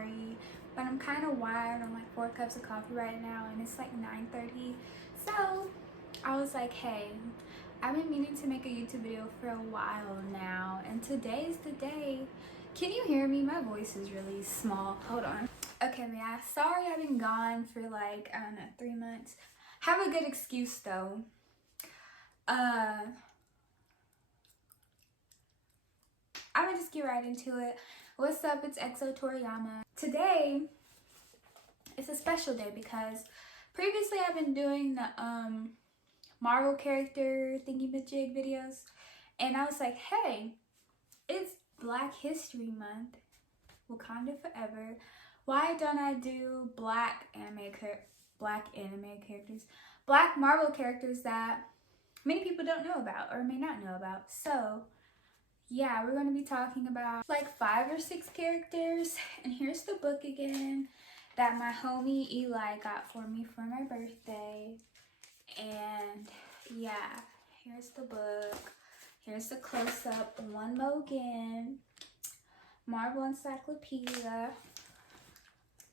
sorry, but I'm kind of wired on like 4 cups of coffee right now, and it's like 9:30. So I was like, hey, I've been meaning to make a YouTube video for a while now, and today's the day. Can you hear me? My voice is really small. Hold on. Okay, yeah, sorry I've been gone for like, I don't know, 3 months. Have a good excuse though. I'm gonna just get right into it. What's up? It's itoriyama. Today, it's a special day because previously I've been doing the Marvel character thingy-majig videos, and I was like, hey, it's Black History Month, Wakanda Forever. Why don't I do black anime characters, black Marvel characters that many people don't know about or may not know about? So yeah, we're going to be talking about like 5 or 6 characters. And here's the book again that my homie Eli got for me for my birthday. And yeah, here's the book. Here's the close-up, one more again. Marvel Encyclopedia.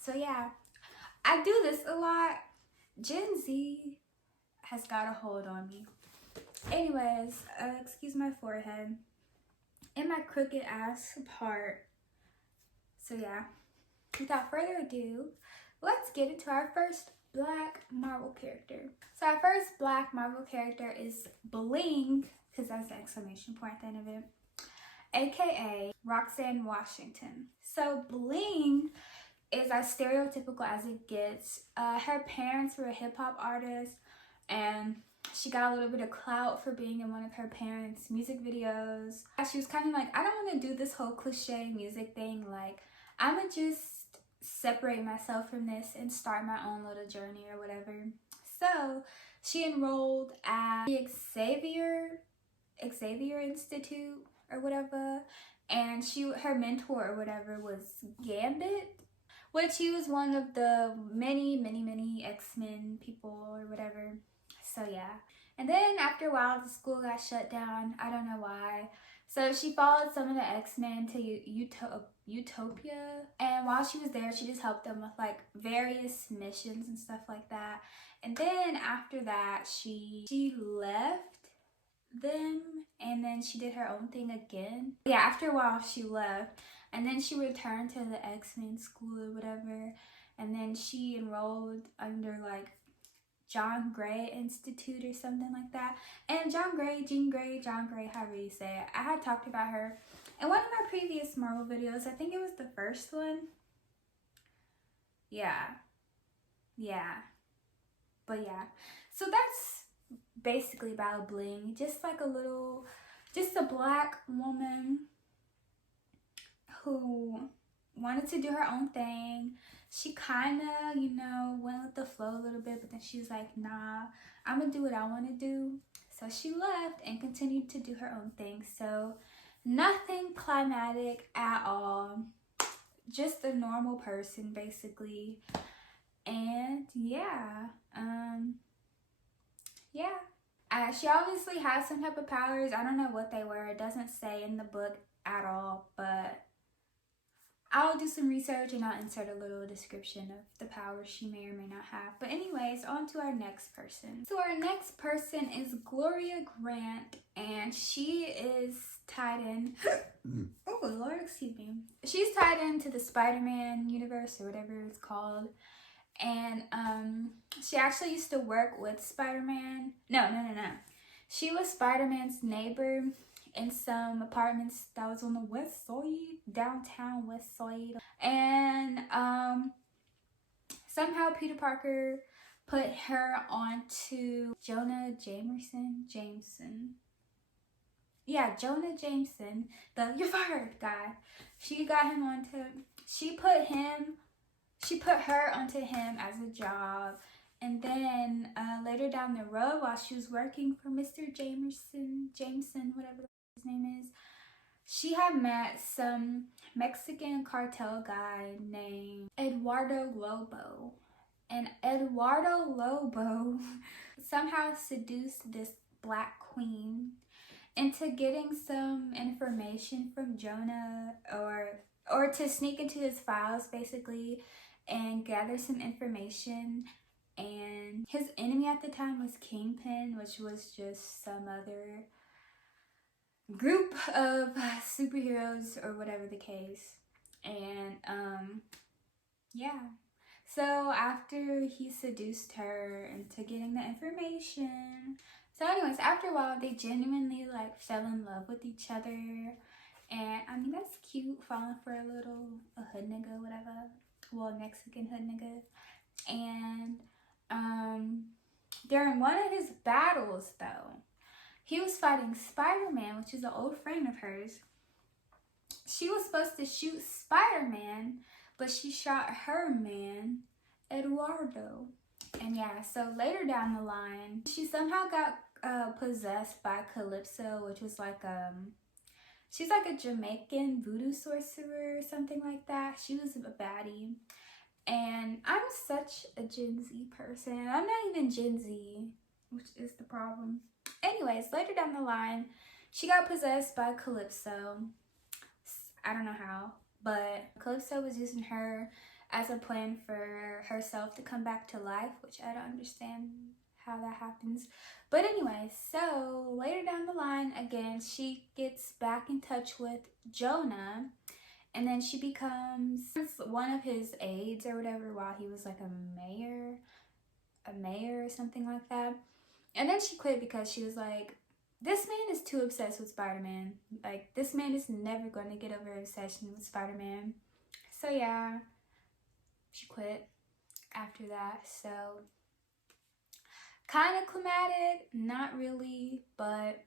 So yeah, I do this a lot. Gen Z has got a hold on me. Anyways, excuse my forehead and my crooked ass part. So yeah, without further ado, let's get into our first black Marvel character. So our first black Marvel character is Bling, because that's the exclamation point at the end of it, aka Roxanne Washington. So Bling is as stereotypical as it gets. Her parents were a hip-hop artist, and she got a little bit of clout for being in one of her parents' music videos. She was kind of like, I don't want to do this whole cliche music thing. Like, I'm gonna just separate myself from this and start my own little journey or whatever. So she enrolled at the Xavier Institute or whatever, and her mentor or whatever was Gambit, which he was one of the many X-Men people or whatever. So yeah. And then after a while, the school got shut down. I don't know why. So she followed some of the X-Men to Utopia. And while she was there, she just helped them with like various missions and stuff like that. And then after that, she left them, and then she did her own thing again. Yeah, after a while she left, and then she returned to the X-Men school or whatever, and then she enrolled under like John Gray Institute or something like that. And John Gray, however you say it, I had talked about her in one of my previous Marvel videos. I think it was the first one. Yeah. But yeah, so that's basically about Bling. Just a black woman who wanted to do her own thing. She kind of, went with the flow a little bit, but then she was like, nah, I'm gonna do what I want to do. So she left and continued to do her own thing. So nothing climatic at all, just a normal person basically. And yeah, she obviously has some type of powers. I don't know what they were. It doesn't say in the book at all, but I'll do some research and I'll insert a little description of the powers she may or may not have. But anyways, on to our next person. So our next person is Gloria Grant, and she is tied in oh Lord, excuse me. She's tied into the Spider-Man universe or whatever it's called. And she actually used to work with Spider-Man. No. She was Spider-Man's neighbor in some apartments that was on the west side, downtown west side. And somehow Peter Parker put her onto Jonah Jameson. Yeah, Jonah Jameson, the "you're fired" guy. She put her onto him as a job. And then later down the road, while she was working for Mr. Jameson, whatever his name is, she had met some Mexican cartel guy named Eduardo Lobo. And Eduardo Lobo somehow seduced this black queen into getting some information from Jonah, or to sneak into his files basically and gather some information. And his enemy at the time was Kingpin, which was just some other group of superheroes or whatever the case. And yeah, so after he seduced her into getting the information, so anyways, after a while they genuinely like fell in love with each other. And I mean, that's cute, falling for a hood nigga, whatever, well, Mexican hood nigga. And during one of his battles though, he was fighting Spider-Man, which is an old friend of hers. She was supposed to shoot Spider-Man, but she shot her man, Eduardo. And yeah, so later down the line, she somehow got possessed by Calypso, which was like she's like a Jamaican voodoo sorcerer or something like that. She was a baddie. And I'm such a Gen Z person. I'm not even Gen Z, which is the problem. Anyways, later down the line, she got possessed by Calypso. I don't know how, but Calypso was using her as a plan for herself to come back to life, which I don't understand how that happens. But anyway, so later down the line, again, she gets back in touch with Jonah, and then she becomes one of his aides or whatever while he was like a mayor or something like that. And then she quit because she was like, this man is too obsessed with Spider-Man. Like, this man is never going to get over her obsession with Spider-Man. So yeah, she quit after that. So kind of climatic, not really, but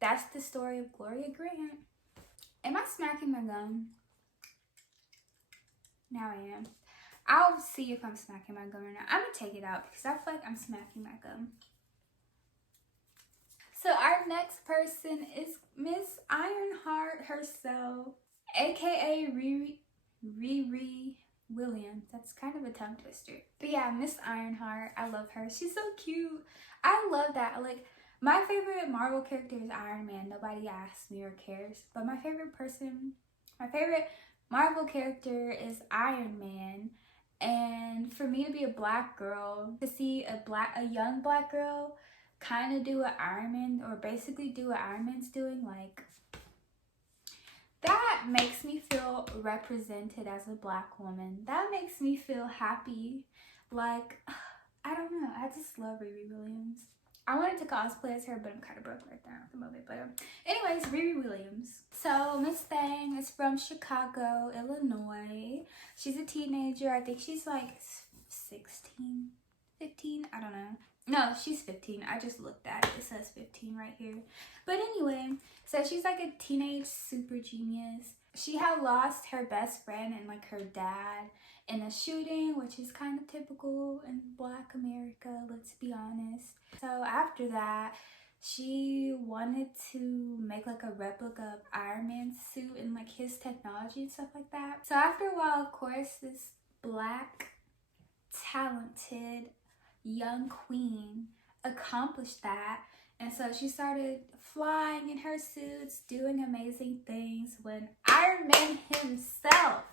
that's the story of Gloria Grant. Am I smacking my gum? Now I am. I'll see if I'm smacking my gum or not. I'm gonna take it out because I feel like I'm smacking my gum. So our next person is Miss Ironheart herself, aka Riri Williams. That's kind of a tongue twister. But yeah, Miss Ironheart, I love her. She's so cute. I love that. Like, my favorite Marvel character is Iron Man. Nobody asks me or cares. But my favorite Marvel character is Iron Man. And for me to be a black girl, to see a young black girl kind of do what Iron Man, or basically do what Iron Man's doing, like, that makes me feel represented as a black woman. That makes me feel happy. Like, I don't know, I just love Riri Williams. I wanted to cosplay as her, but I'm kind of broke right now at the moment. But anyways, Riri Williams. So Miss Thang is from Chicago, Illinois. She's a teenager. I think she's like 16, 15, I don't know. No, she's 15. I just looked at it. It says 15 right here. But anyway, so she's like a teenage super genius. She had lost her best friend and like her dad in a shooting, which is kind of typical in Black America, let's be honest. So after that, she wanted to make like a replica of Iron Man's suit and like his technology and stuff like that. So after a while, of course, this black, talented, young queen accomplished that, and so she started flying in her suits, doing amazing things, when Iron Man himself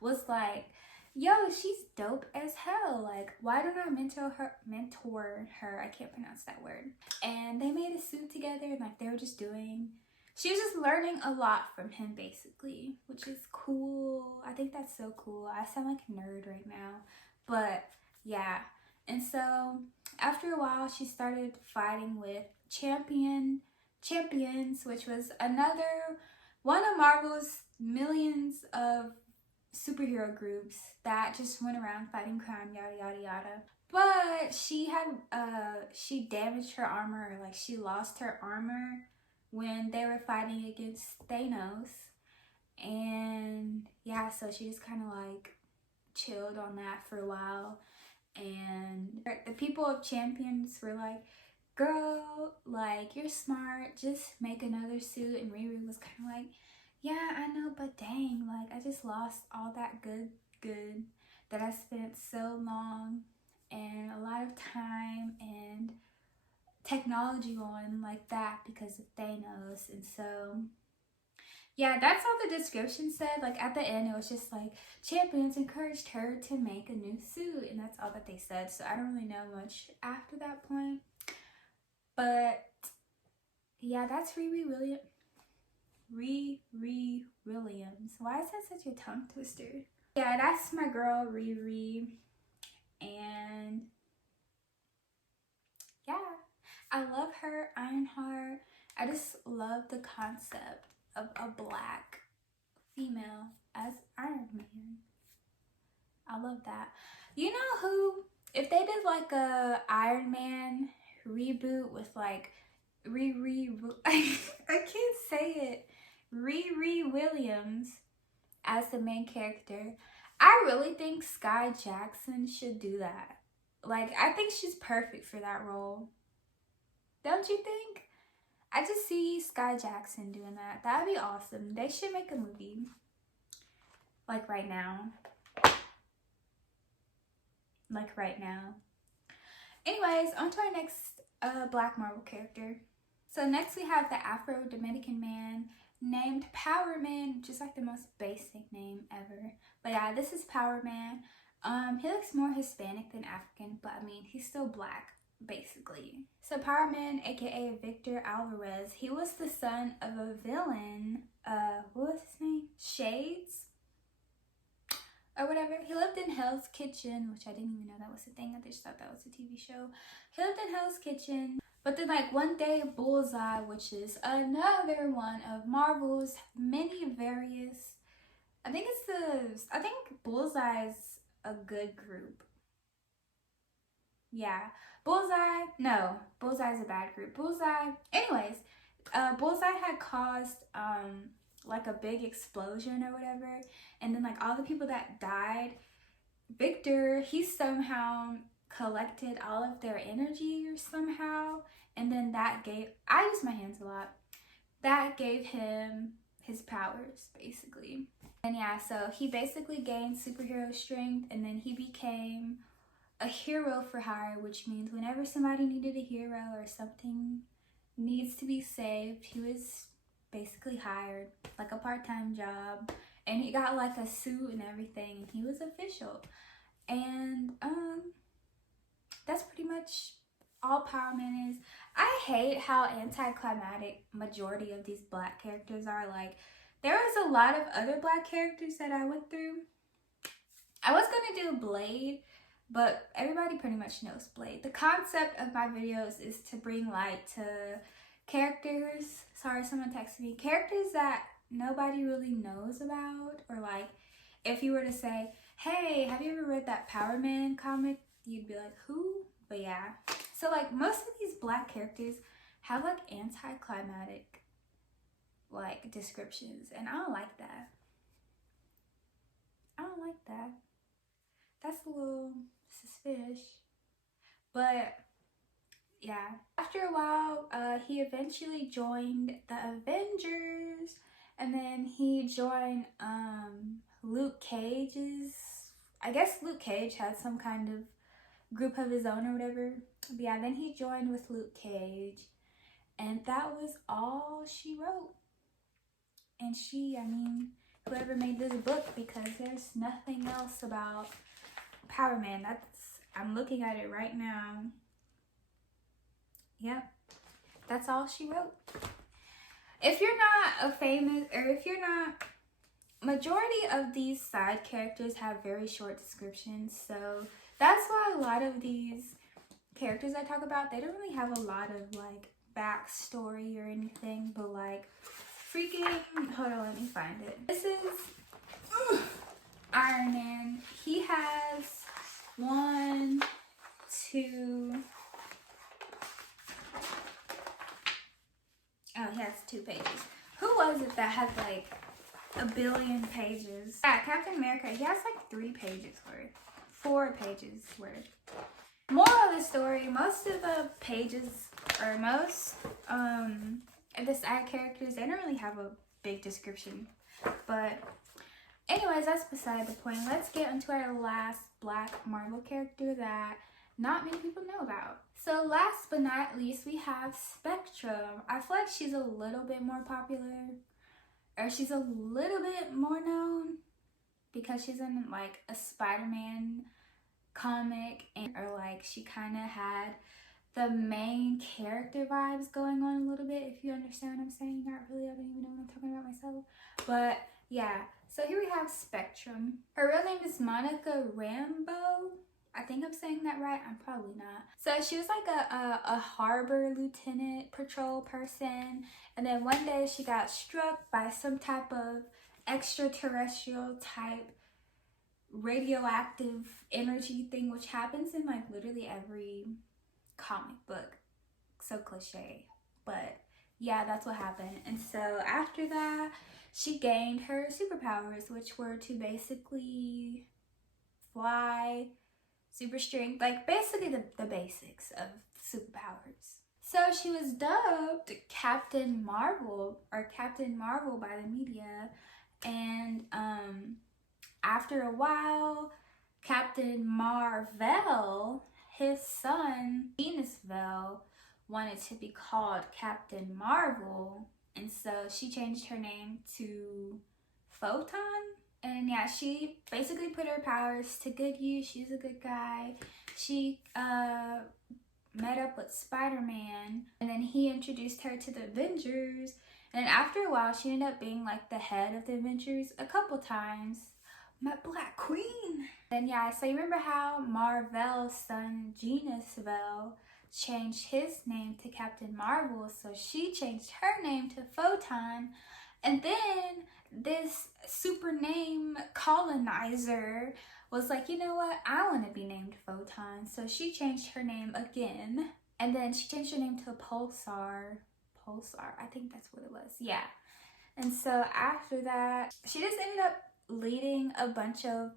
was like, yo, she's dope as hell, like, why don't I mentor her, I can't pronounce that word. And they made a suit together, and like, they were just doing, she was just learning a lot from him basically, which is cool. I think that's so cool. I sound like a nerd right now, but yeah. And so after a while, she started fighting with Champions, which was another one of Marvel's millions of superhero groups that just went around fighting crime, yada yada yada. But she damaged her armor, or like she lost her armor when they were fighting against Thanos. And yeah, so she just kind of like chilled on that for a while. And the people of Champions were like, girl, like, you're smart, just make another suit. And Riri was kind of like, yeah, I know, but dang, like, I just lost all that good that I spent so long and a lot of time and technology on like that because of Thanos. And so yeah, that's all the description said. Like at the end it was just like champions encouraged her to make a new suit, and that's all that they said. So I don't really know much after that point. But yeah, that's Riri Williams. Why is that such a tongue twister? Yeah, that's my girl Riri. And yeah, I love her, Ironheart. I just love the concept of a black female as Iron Man. I love that. You know who, if they did like a Iron Man reboot with like I can't say it, Riri Williams as the main character, I really think Sky Jackson should do that. Like, I think she's perfect for that role. Don't you think? I just see Sky Jackson doing that. That'd be awesome. They should make a movie. Like right now. Like right now. Anyways, on to our next Black Marvel character. So next we have the Afro-Dominican man named Powerman, which is like the most basic name ever. But yeah, this is Powerman. He looks more Hispanic than African, but I mean, he's still black, basically. So Powerman, aka Victor Alvarez, he was the son of a villain, what was his name? Shades? Or whatever. He lived in Hell's Kitchen, which I didn't even know that was a thing. I just thought that was a TV show. He lived in Hell's Kitchen. But then like one day Bullseye, which is another one of Marvel's many various, I think Bullseye's a good group. Yeah. Bullseye's a bad group. Anyways, Bullseye had caused like a big explosion or whatever, and then like all the people that died, Victor, he somehow collected all of their energy or somehow, and then that gave, I use my hands a lot, that gave him his powers basically. And yeah, so he basically gained superhero strength, and then he became a hero for hire, which means whenever somebody needed a hero or something needs to be saved, he was basically hired, like a part-time job, and he got like a suit and everything, and he was official. And that's pretty much all Powerman is. I hate how anticlimactic majority of these black characters are. Like, there was a lot of other black characters that I went through. I was gonna do Blade, but everybody pretty much knows Blade. The concept of my videos is to bring light to characters, sorry someone texted me, characters that nobody really knows about, or like if you were to say, hey, have you ever read that Powerman comic, you'd be like, who? But yeah, so like most of these black characters have like anticlimactic like descriptions, and I don't like that. That's a little suspicious. But yeah, after a while he eventually joined the Avengers, and then he joined Luke Cage's, I guess Luke Cage had some kind of group of his own or whatever. But yeah, then he joined with Luke Cage, and that was all she wrote. And she, I mean, whoever made this book, because there's nothing else about Powerman. I'm looking at it right now. Yep, that's all she wrote. If you're not a famous, or if you're not, majority of these side characters have very short descriptions, so that's why a lot of these characters I talk about, they don't really have a lot of like backstory or anything, but like freaking, hold on, let me find it. This is Iron Man. He has 1, 2, oh, he has 2 pages. Who was it that had like a billion pages? Yeah, Captain America, he has like 3 pages worth. 4 pages worth. Moral of the story, most of the pages, or most of the side characters, they don't really have a big description. But anyways, that's beside the point. Let's get into our last black Marvel character that not many people know about. So last but not least, we have Spectrum. I feel like she's a little bit more popular, or she's a little bit more known because she's in like a Spider-Man comic, or like she kind of had the main character vibes going on a little bit, if you understand what I'm saying. Not really, I don't even know what I'm talking about myself. But yeah, so here we have Spectrum. Her real name is Monica Rambeau. I think I'm saying that right. I'm probably not. So she was like a harbor lieutenant patrol person. And then one day she got struck by some type of extraterrestrial type radioactive energy thing, which happens in like literally every comic book. So cliche, but yeah, that's what happened. And so after that, she gained her superpowers, which were to basically fly, super strength, like basically the basics of superpowers. So she was dubbed Captain Marvel, or Captain Marvel by the media. And after a while, Captain Marvel, his son, Venus Vel, wanted to be called Captain Marvel. And so she changed her name to Photon. And yeah, she basically put her powers to good use. She's a good guy. She met up with Spider-Man, and then he introduced her to the Avengers. And after a while, she ended up being like the head of the Avengers a couple times. My Black Queen. And yeah, so you remember how Marvel's son, Venus Vel, changed his name to Captain Marvel, so she changed her name to Photon. And then this super name colonizer was like, you know what, I want to be named Photon. So she changed her name again. And then she changed her name to Pulsar. I think that's what it was. Yeah. And so after that, she just ended up leading a bunch of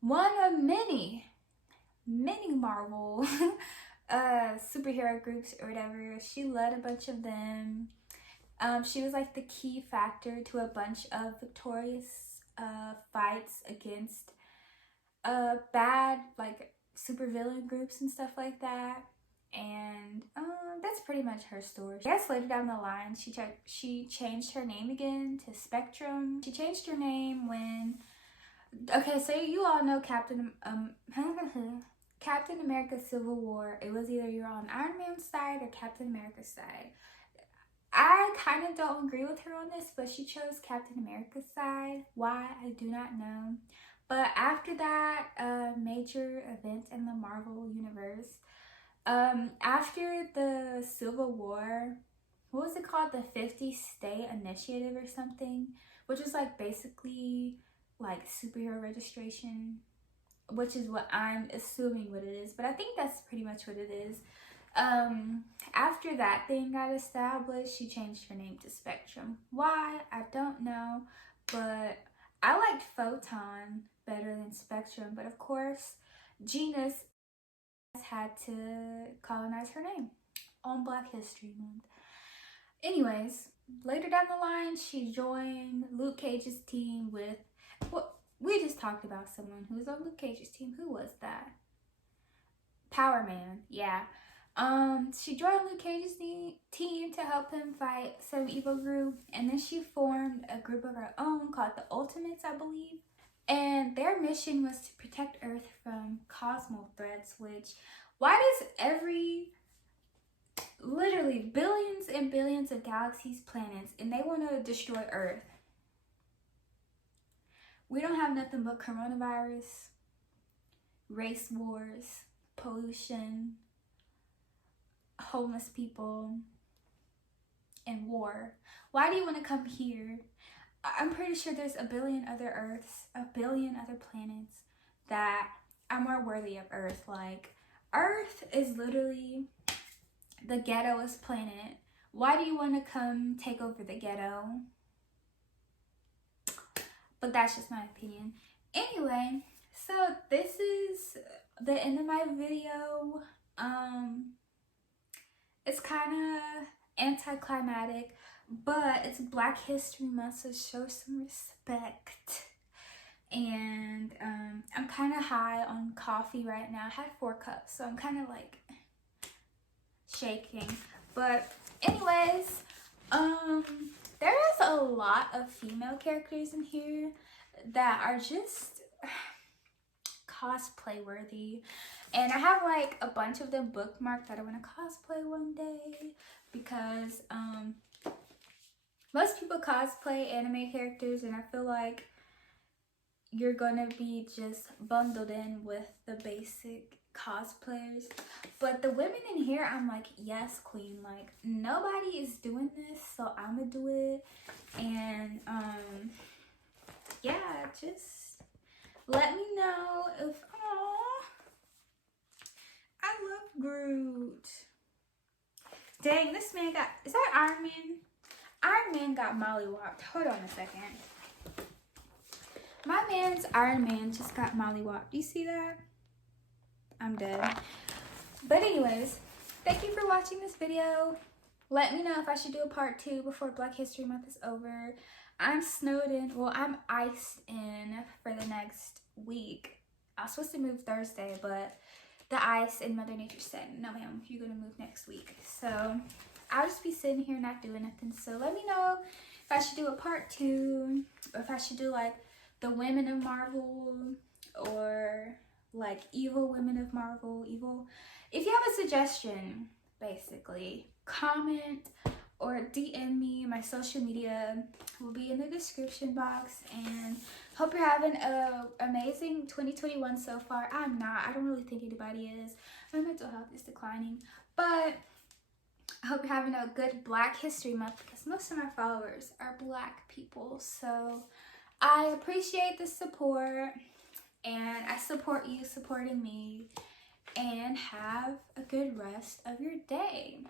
one of many Marvel superhero groups or whatever. She led a bunch of them. She was like the key factor to a bunch of victorious fights against bad like supervillain groups and stuff like that. And that's pretty much her story. I guess later down the line, she changed her name again to Spectrum. She changed her name when, okay, so you all know Captain America Civil War. It was either you're on Iron Man's side or Captain America's side. I kind of don't agree with her on this, but she chose Captain America's side. Why? I do not know. But after that major event in the Marvel universe, after the Civil War, what was it called? The 50 State Initiative or something, which is like basically like superhero registration, which is what I'm assuming what it is, but I think that's pretty much what it is. After that thing got established, she changed her name to Spectrum. Why? I don't know, but I liked Photon better than Spectrum, but of course, Genus had to colonize her name on Black History Month. Anyways, later down the line, she joined Luke Cage's team with, well, we just talked about someone who was on Luke Cage's team. Who was that? Powerman, yeah. She joined Luke Cage's team to help him fight some evil group, and then she formed a group of her own called the Ultimates, I believe. And their mission was to protect Earth from cosmo threats, which, why does literally billions and billions of galaxies, planets, and they want to destroy Earth? We don't have nothing but coronavirus, race wars, pollution, homeless people, and war. Why do you want to come here? I'm pretty sure there's a billion other Earths, a billion other planets that are more worthy of Earth. Like, Earth is literally the ghettoest planet. Why do you want to come take over the ghetto? But that's just my opinion. Anyway, so this is the end of my video. It's kind of anticlimactic, but it's Black History Month, so show some respect. and I'm kind of high on coffee right now. I had 4 cups, so I'm kind of like shaking. But anyways, there is a lot of female characters in here that are just cosplay worthy, and I have like a bunch of them bookmarked that I want to cosplay one day, because most people cosplay anime characters, and I feel like you're gonna be just bundled in with the basic cosplayers. But the women in here, I'm like, yes, queen, like nobody is doing this, so I'm gonna do it. And yeah, just let me know if I love Groot. Dang, this man got, is that Iron Man? Iron Man got mollywopped. Hold on a second. My man's Iron Man just got mollywopped. You see that? I'm dead. But anyways, thank you for watching this video. Let me know if I should do a part 2 before Black History Month is over. I'm snowed in. Well, I'm iced in for the next week. I was supposed to move Thursday, but the ice and Mother Nature said, no ma'am, you're gonna move next week. So I'll just be sitting here not doing nothing. So let me know if I should do a part 2, or if I should do like the women of Marvel, or like evil women of Marvel, evil. If you have a suggestion, basically, comment or DM me. My social media will be in the description box, and hope you're having an amazing 2021 so far. I'm not. I don't really think anybody is. My mental health is declining, but I hope you're having a good Black History Month, because most of my followers are Black people. So I appreciate the support, and I support you supporting me, and have a good rest of your day.